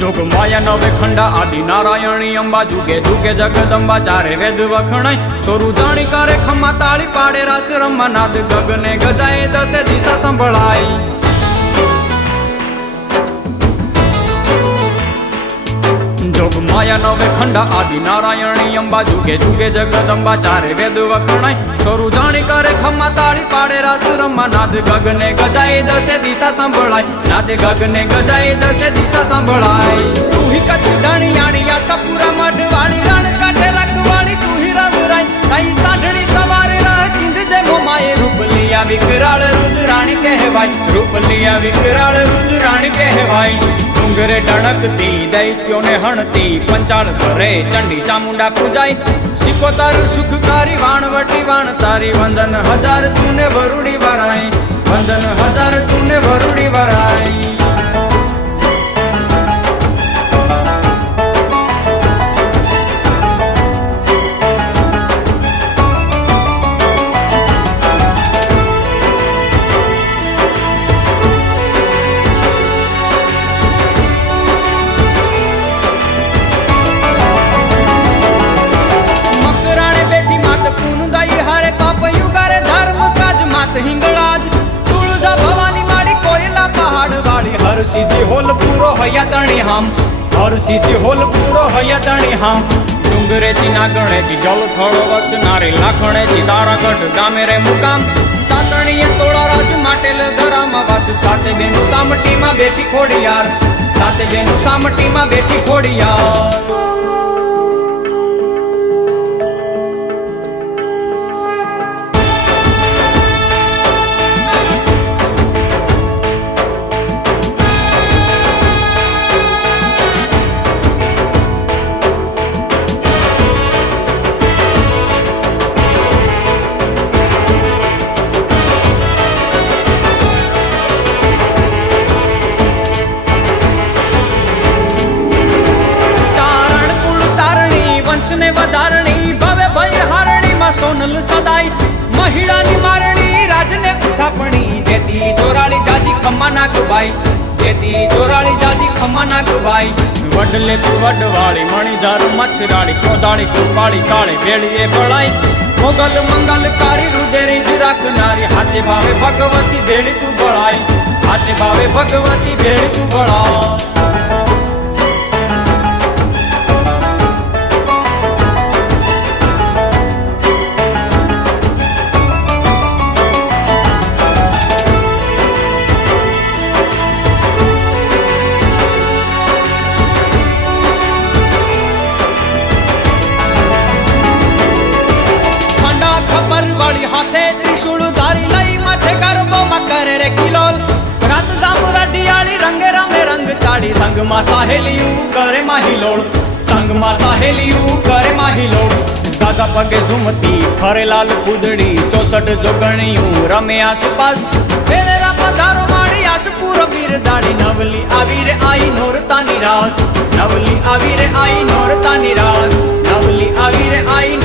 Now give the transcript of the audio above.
जोग माया नवे खंडा आदि नारायणी अंबा जुगे जुगे जगदंबा चारे वेद वखणाय छोरू जाणी करे खम्मा ताળી पाड़े रास रम्मा नाद गगने गजाए दसे दिशा संभळाय जोग माया नवे खंडा आदि नारायणी अंबा जुगे जुगे जगदंबा चारे वेद वखणाय छोरू जाणी करे खम्मा ताળી पाड़े रास रम्मा नाद गगने गजाए दसे दिशा संभळाय नाद गगने गजाए दसे दिशा संभळाय तू ही कच्छ धणी आणी आशापुरा मढवाणी रण काठे रखवाणी तू ही रवराय ताई साढणी सवारे रह चिंध जय मोमाए रूप लिया विकराल रुद्राणी कहवाय रूप लिया विकराल रुद्राणी कहवाय डूंगरे डणकती दैत्यों ने हणती पंचाल करे चंडी चामुंडा पूजाई सिकोतर सुखकारी वाणवटी वाण तारी वंदन हजार तूने वरुड़ी वराई वंदन हजार तूने वरुड़ी वराई सीधी होल पूरो हया तणी हम हर सीधी होल पूरो हया तणी हम डूंगरेची नागणेची जल थोड़ो वसनारी लाखणेची तारागढ़ गामे रे मुकाम तातणीए तोड़ा राज माटेल धरामा वास साते बेनु सामटी में बेठी खोड़ियार साते बेनु सामटी में बेठी खोड़ियार ने वधारणी भवे भय हारणी में सोनल सदाई महिला नी मारणी राज ने उठापणी जेती जोराली जाजी खम्मा नागबाई जेती जोराली जाजी खम्मा नागबाई वडले तू वडवाली मणिधर मच्छराली क्रोधाली कृपाली काळे भेड़िए बळाई मोगल मंगल कारी रुदेरी ज राखनारी हाचे भावे भगवती भेड़ी तू बळाई हाचे भावे भगवती भेड़ी तू बळाई वाली हाथे त्रिशूल धारी लाई माथे गरबो में करे रे किलोल रात जामु रडियाली रंगे रमे रंग चाड़ी संग मा साहेलियू करे माही लोड़ संग मा साहेलियू करे माही लोड़ दादा पगे झुमती खरे लाल कुदड़ी 64 जोगणियू रमे आसपास तेरा पधारो माड़ी आशपुर वीर दाड़ी नवली आवी रे आई नोरता निराल नवली आवी रे आई नोरता निराल नवली आवी रे आई